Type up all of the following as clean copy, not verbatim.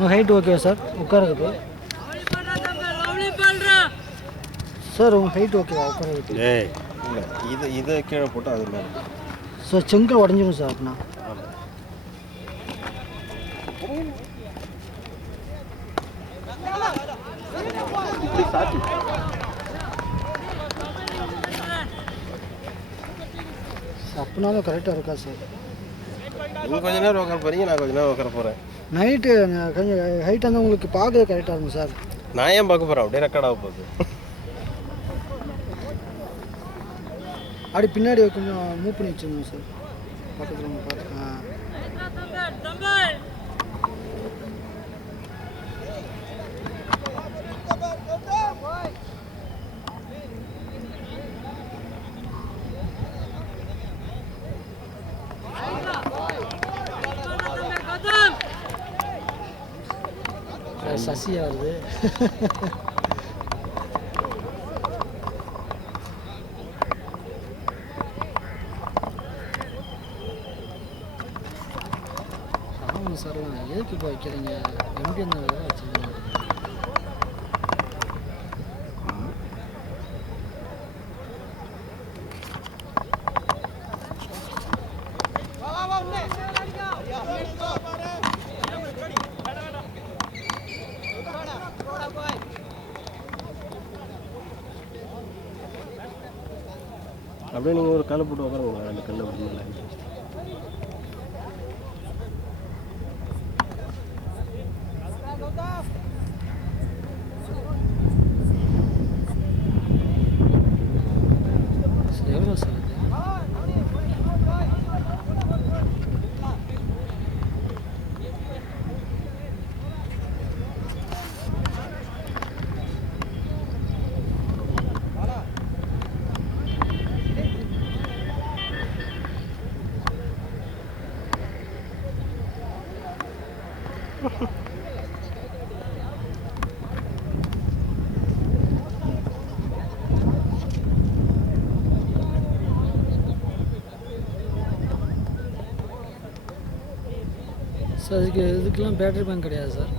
உங்கள் height okay sir உட்காரதுக்கு sir உங்கள் height ஓகேவா உட்காரதுக்கு? இல்லை இதை கீழே போட்டு அது மேலே சார் செங்கல் உடஞ்சிடும் சார் அப்படின்னா. அப்படினாலும் கரெக்டாக இருக்கா சார்? நீங்கள் கொஞ்ச நேரம் உட்கார போகிறீங்க, நான் கொஞ்ச நேரம் உட்கார போகிறேன். நைட்டு கொஞ்சம் ஹைட்டாக இருந்தால் உங்களுக்கு பார்க்க கரெக்டாக இருக்கும் சார். நான் ஏன் பார்க்க போகிறேன், அப்படியே ரெக்கார்ட் ஆக போகுது. அப்படி பின்னாடி கொஞ்சம் மூவ் பண்ணி வச்சுருந்தோம் சார் பக்கத்தில் பார்த்து. சசியா வருது. ஆமாம் சார், எதுக்கு இப்போ வைக்கிறீங்க? எம்பி அந்த வேலை வச்சுருந்தீங்க. அப்படியே நீங்கள் ஒரு கல்லை போட்டு உட்காருங்க, அந்த கல்லை மேலே. எவ்வளோ சார் இது? சார் இதுக்கெல்லாம் பேட்டரி பேங்க் கிடையாது சார்.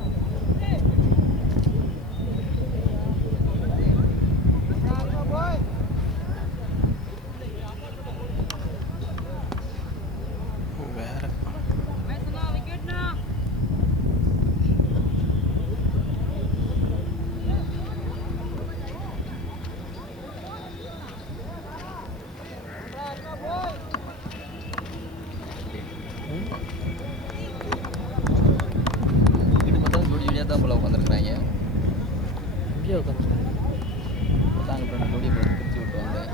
தான் போல உட்காந்துருக்குறாங்க. இங்கே உட்காந்துருக்காங்க. தாங்க இப்போ நான் நோடியை போட்டு பிரித்து விட்டு வந்தேன்.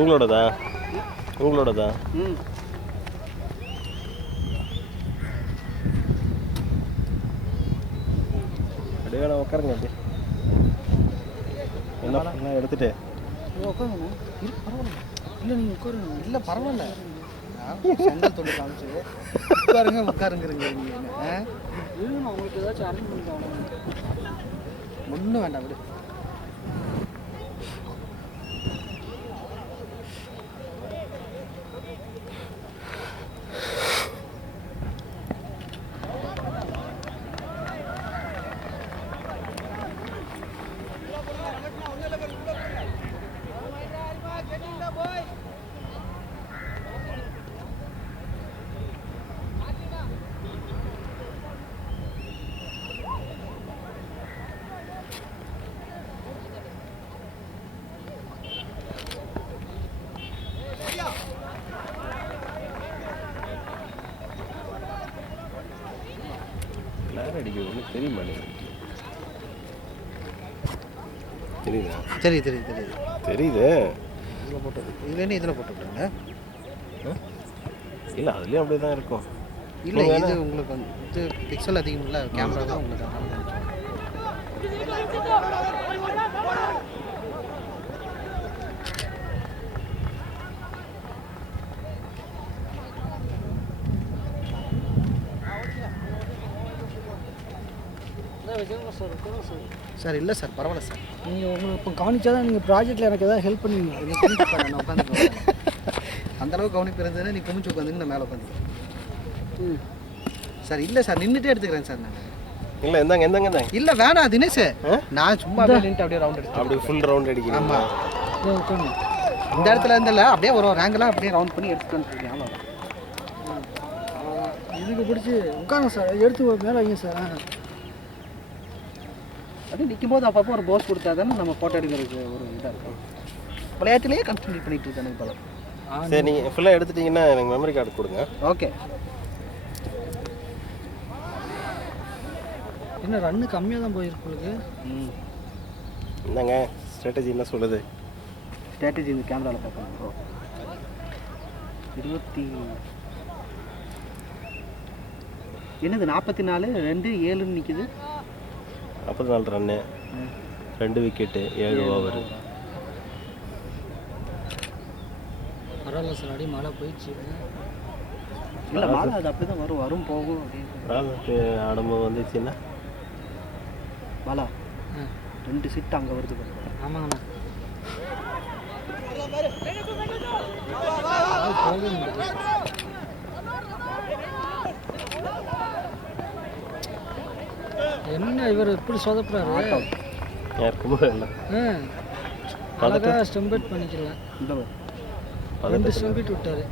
உங்களோடதா? உங்களோடதா? அப்படியே நான் உட்காருங்க. அப்படியே என்ன எடுத்துட்டு உட்காருங்க. பரவாயில்ல. இல்லை நீங்கள் உட்காருங்க. இல்லை பரவாயில்ல, செங்கல் தொண்டு காமிச்சு உட்காருங்கிறீங்க நீங்கள். நான் உங்களுக்கு ஏதாச்சும் அரேஞ்ச் பண்ணிக்கலாம். ஒன்றும் வேண்டாம் விடு. அடிக்கிறது தெரியுமா? தெரியுதா? தெரியுது தெரியுது தெரியுது தெரியுது. இதில் போட்டு இதுலேருந்து இதில் போட்டு விட்டுருங்க. இல்லை அதுலேயும் அப்படியே தான் இருக்கும். இல்லை இது உங்களுக்கு வந்து இது பிக்சல் அதிகம் இல்லை, கேமரா தான் உங்களுக்கு. சார் இல்லை சார் பரவாயில்ல சார். நீங்கள் உங்களுக்கு இப்போ காணிச்சா தான் நீங்கள் ப்ராஜெக்டில் எனக்கு எதாவது ஹெல்ப் பண்ணுவீங்க. நான் உட்காந்து அந்தளவுக்கு கவனிப்பு இருந்ததுன்னா நீ குமிச்சு உட்காந்துங்க நான் மேலே உட்காந்துக்கிறேன் சார். இல்லை சார், நின்றுட்டே எடுத்துக்கிறேன் சார் நான். இல்லை இந்தாங்க இந்தாங்க இந்தாங்க. இல்லை வேணாம் தினேஷ், நான் சும்மா அப்படியே நின்றுட்டு அப்படியே ரவுண்ட் எடுத்து அப்படி ஃபுல் ரவுண்ட் அடிக்கிறீங்க. ஆமாம், உட்காந்து இந்த இடத்துல இருந்தில்ல அப்படியே ஒரு ரேங்கெல்லாம் அப்படியே ரவுண்ட் பண்ணி எடுத்துட்டு வந்துருக்கேன். அவ்வளோ இதுக்கு பிடிச்சி உட்காந்து சார், எடுத்து மேலே வைங்க சார். அப்படியே நிற்கும் போது அப்பப்போ ஒரு போஸ் கொடுத்தா தானே நம்ம ஃபோட்டோ எடுக்கிறதுக்கு ஒரு இதாக இருக்கும். விளையாட்டுலேயே கண்டினியூ பண்ணிட்டு இருக்கேன் எனக்கு பலம். சரி நீங்கள் ஃபுல்லாக எடுத்துட்டிங்கன்னா எனக்கு மெமரி கார்டு கொடுங்க. ஓகே. என்ன ரன்னு கம்மியாக தான் போயிருக்கு உங்களுக்கு? என்னங்க ஸ்ட்ராட்டஜி என்ன சொல்லுது? ஸ்ட்ராட்டஜி இந்த கேமராவில் பார்க்கலாம் ப்ரோ. 20 என்னது 44 2 7ன்னு நிற்கிது. 44 ரன்னு, 2 விக்கெட்டு, 7 ஓவர். பரவாயில்ல சார், அடி மழை போயிடுச்சு. இல்லை மாலை அது அப்படி தான் வரும் போகும் அப்படின்னு ஆடும்போது வந்துச்சுன்னா மாலா 2 சிட்டு அங்கே வருது. ஆமாங்கண்ணா. என்ன இவர் எப்படி சொதப்புறாரு? யாருக்குமே இல்லை. அழகாக ஸ்டெம்பேட் பண்ணிக்கலாம். இந்த 2 ஸ்டெம்பேட் விட்டாரு.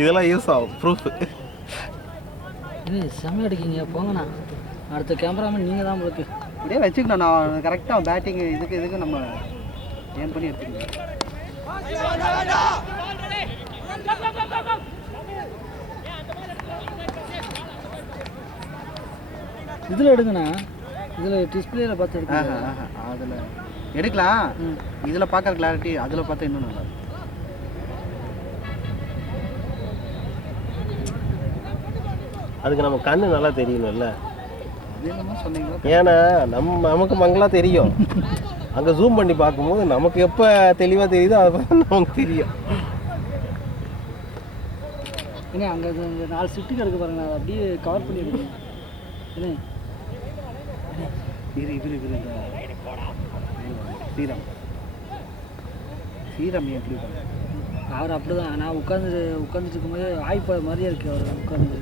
இதெல்லாம் யூஸ் ஆகும் ப்ரூஃப். செம்ம அடிக்கிங்க போங்கண்ணா. அடுத்த கேமராமேன் நீங்கள் தான் உங்களுக்கு. இப்படியே வச்சுக்கணும். நான் கரெக்டாக பேட்டிங் இதுக்கு நம்ம ஏன் பண்ணி எடுத்துக்கணும். இதில் எடுங்கண்ணா. இதில் டிஸ்பிளேயில் பார்த்து எடுக்கணும். அதில் எடுக்கலாம். இதில் பார்க்குற கிளாரிட்டி அதில் பார்த்தா இன்னும் நல்லா இருக்கும். அதுக்கு நம்ம கண்ணு நல்லா தெரியணும்ல. அது என்னமோ சொன்னீங்களா? ஏன்னா நமக்கு மங்களா தெரியும். அங்கே ஜூம் பண்ணி பார்க்கும்போது நமக்கு எப்போ தெளிவாக தெரியுதோ அதை நமக்கு தெரியும். ஏன்னா அங்கே 4 சிட்டுக்கு எடுக்க பாருங்க, அதை அப்படியே கவர் பண்ணி எடுக்கணும். என்ன இரு ஸ்ரீராம் எப்படி பண்ண அவர் அப்படி தான். நான் உட்காந்துட்டு இருக்கும்போது ஆய்ப்பாடு மாதிரியே இருக்கு அவர் உட்காந்து.